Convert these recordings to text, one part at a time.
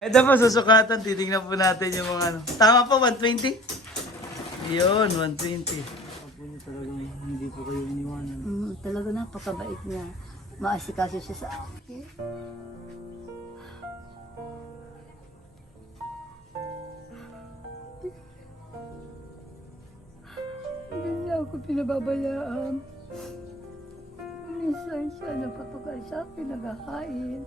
Ito po, susukatan. Titingnan po natin yung mga ano. Tama po, 120? Yun, 120. Ako niyo talagang hindi po kayo iniwanan. Talaga napakabait niya. Maasikaso siya sa akin. Hindi niya ako pinababayaan. Minsan siya nagpapakain sa akin, naghahain,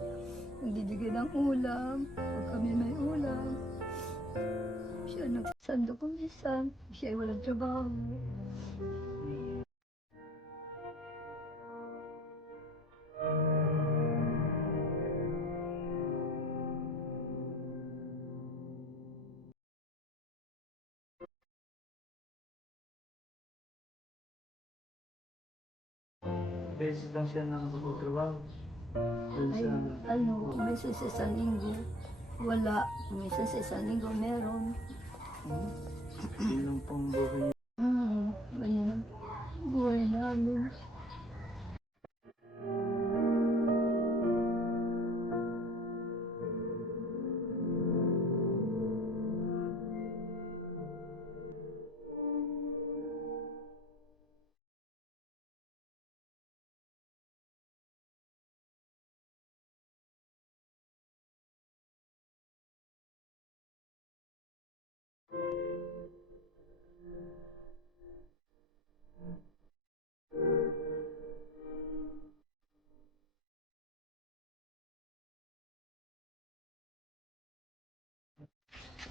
nagbibigay ng ulam, pag kami may ulam. Siya nagsando ko minsan, siya ay walang trabaho. Beses lang siya nakapagtrabaho. Ay, minsan sa isang linggo, wala. Minsan sa isang linggo, meron. Yun lang pong buhay niya. Ganyan ang buhay namin.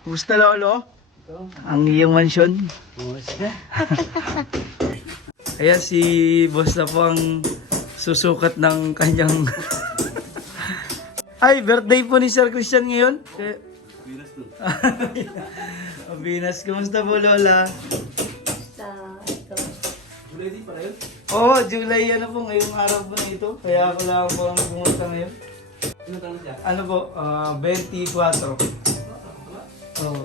Kumusta lolo? Ang iyong mansyon? Ayan si boss na po ang susukat ng kanyang... Ay, birthday po ni Sir Christian ngayon. Binas to. Binas, kumusta po lola? Sa ito. July din pala yun? Oo, July ano po ngayong araw po na ito. Kaya ako lang po ang pumunta ngayon. Ano po, 24. Oh.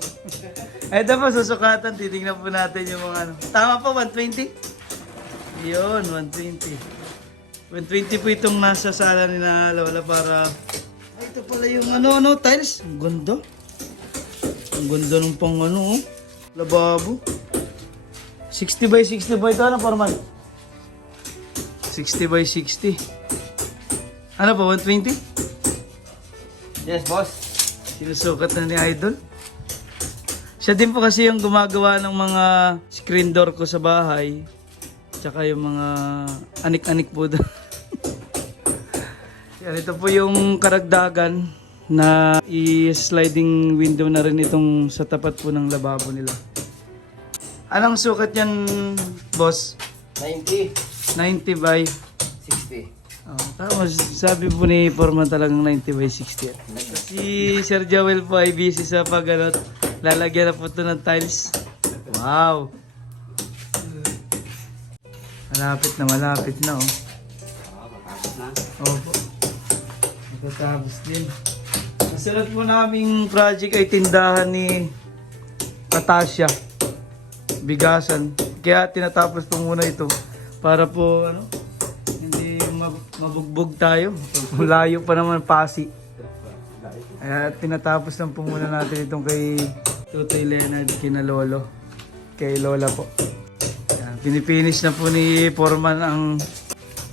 Ito po, susukatan. Titingnan po natin yung mga ano. Tama po, 120? Yun, 120. 120 po itong nasa sala ni na lola para... Ay, ito pala yung ano, tiles. Ang ganda. Ang ganda ng pang ano, oh. Lababo. 60 by 60 po ito, ano, Forman? 60 by 60. Ano po, 120? Yes, boss. Sinusukat na ni Idol. Siya din po kasi yung gumagawa ng mga screen door ko sa bahay. Tsaka yung mga anik-anik po doon. Yan, ito po yung karagdagan na i-sliding window na rin itong sa tapat po ng lababo nila. Anong sukat yan, boss? 90, 90 by... 60. Oh, tapos sabi po ni Foreman talagang 90 by 60. Si Sir Joel po ay busy sa pag-ano, lalagyan na po ito ng tiles. Wow! Malapit na oh. Matapos na. Opo. Matatapos din. Nasunod po naming project ay tindahan ni Patasya. Bigasan. Kaya tinatapos po muna ito para po ano, hindi mabugbog tayo. Layo pa naman Pasi. Kaya tinatapos lang po muna natin itong kay Tutoy Leonard, kina Lolo. Kay Lola po. Ayan, pinipinish na po ni Foreman ang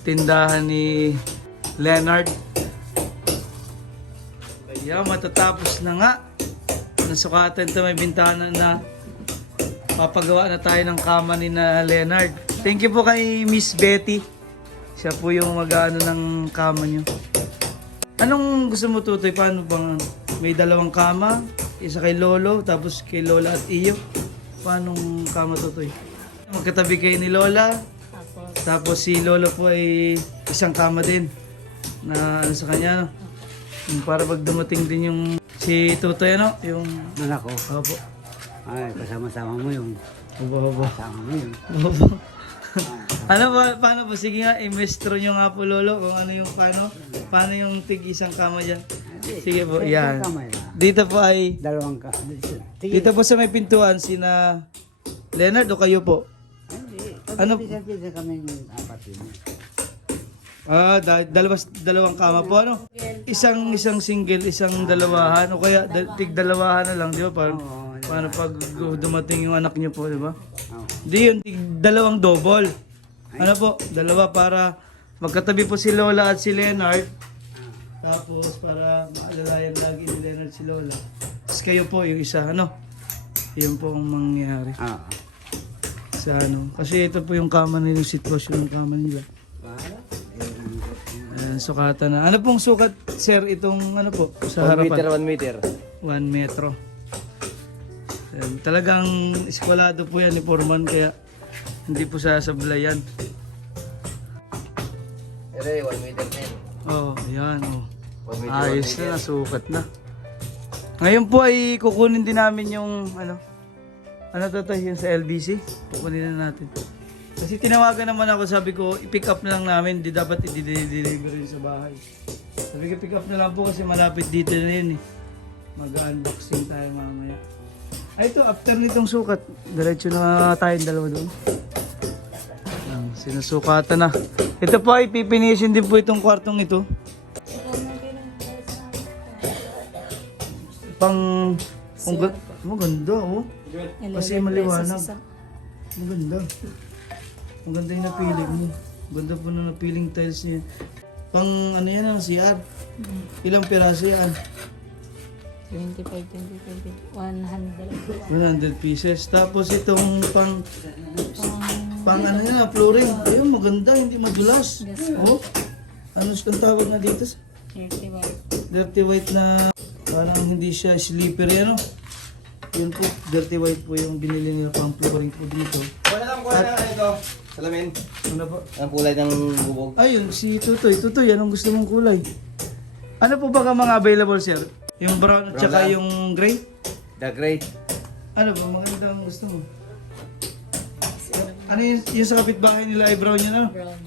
tindahan ni Leonard. Kaya matatapos na nga. Nasukatan ito, may bintana na. Papagawa na tayo ng kama ni na Leonard. Thank you po kay Miss Betty. Siya po yung mag-ano ng kama nyo. Anong gusto mo, Tutoy? Paano bang may dalawang kama? Isa kay Lolo, tapos kay Lola at iyo. Paano kama, Tutoy? Magkatabi kayo ni Lola. Tapos si Lolo po ay isang kama din. Na ano sa kanya, no? Yung para pag dumating din yung si Tutoy, ano? Yung... Anak ko. Opo. Ay, kasama-sama mo yung. Opo. Kasama mo yung. Opo. Ano ba, paano po? Sige nga, imestro nyo nga po, Lolo, kung ano yung paano yung tig isang kama dyan. Sige po, yan. Dito po ay, Dalawang ka. dito po sa may pintuan, sina Leonard o kayo po? Hindi. Ano? Ano? Kami ng apat yun. Dalawang kama po, ano? Isang single, isang dalawahan, o kaya tig-dalawahan na lang, di ba? Paano pag dumating yung anak niyo po, di ba? Di yun, tig-dalawang double. Ano po? Dalawa para magkatabi po si Lola at si Leonard. Tapos para maalalayan lagi ni Leonard si Lola. Tapos kayo po yung isa, ano? Yun po ang mangyayari. Sa ano. Kasi ito po yung kama nila, yung sitwasyon ng kama nila. Ayan, sukatan na. Ano pong sukat, sir, itong ano po? Sa 1 harapan? meter, 1 meter. 1 metro. Ayan, talagang eskwalado po yan ni Foreman, kaya hindi po sasablay yan. Ere, 1 meter din. Oh, ayan, oh. 1 meter, Ayos na, nasukat na. Ngayon po ay kukunin din namin yung ano to yun sa LBC. Kukunin na natin. Kasi tinawagan naman ako, sabi ko i-pick up na lang namin, di dapat i-deliver yun sa bahay. Sabi ko pick up na lang po kasi malapit dito na yun eh. Mag-unboxing tayo mamaya. Ay ito, after nitong sukat, diretso na tayong dalawa doon. Ayan, sinusukatan na. Ito po ay pipinisin din po itong kwartong ito. Maganda oh. Kasi maliwanag. Maganda. Maganda yung napili mo. Maganda po na napiling tiles niya. Pang ano yan ang CR? Ilang piraso yan? 25, 100. 100 pieces. Tapos itong pang ano yan, flooring. Ayun, maganda, hindi madulas. Oh. Ano ang tawag na dito? Dirty white na parang hindi siya slippery, ano? Yun po, dirty white po yung binili nila pang flooring po dito. Wala lang kulay na ito. Salamin. Ano po? Ang kulay ng bubog. Ayun, si Tutoy. Tutoy, anong gusto mong kulay? Ano po ba ka mga available, sir? Yung brown at saka lang. yung gray? The gray. Ano ba, maganda ang gusto mo? Ano yung sa kapitbahay nila ay brown yun, ano? Brown.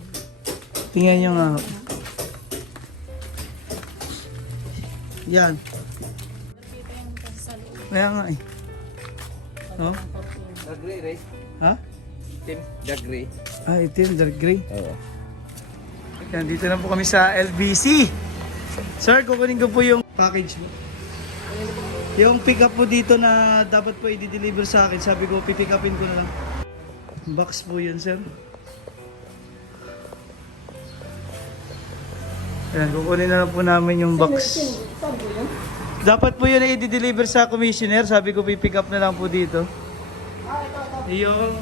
Tingnan nyo nga. Yan. Kaya nga eh. No? The gray, right? Ha? Team, the gray. Ah, itim, dark gray. Oo. Yan, dito na po kami sa LBC. Sir, kukunin ko po yung package mo. Yung pick up po dito na dapat po i-deliver sa akin, sabi ko pipick upin ko na lang. Box po yun, sir. Yan, kukunin na lang po namin yung box. Dapat po yun na i-deliver sa commissioner, sabi ko pipick up na lang po dito. Yung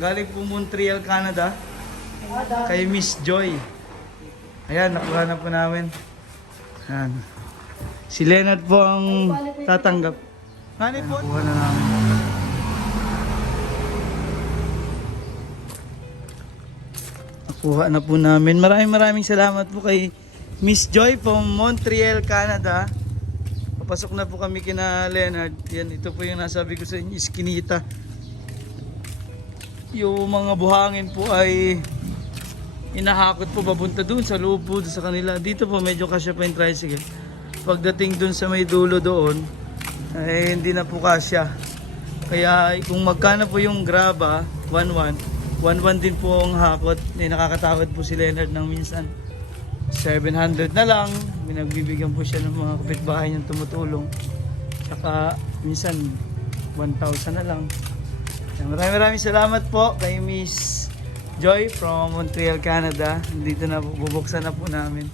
galing po Montreal, Canada. Kay Miss Joy. Ayan, nakuha na po namin. Ayan. Si Leonard po ang tatanggap. Ayan, nakuha na namin. Nakuha na po namin. Maraming salamat po kay Miss Joy from Montreal, Canada. Papasok na po kami kina Leonard. Yan, ito po yung nasabi ko sa inyo, iskinita. Yung mga buhangin po ay inahakot po papunta dun sa loob po sa kanila. Dito po medyo kasya pa yung tricycle. Pagdating dun sa may dulo doon, ay hindi na po kasya. Kaya kung magkano po yung graba, 1-1 din po ang hakot. Nakakatakot po si Leonard ng minsan. 700 na lang, binagbibigyan po siya ng mga kapitbahay niyang tumutulong. Saka minsan 1,000 na lang. Maraming salamat po kay Miss Joy from Montreal, Canada. Dito na po, bubuksan na po namin.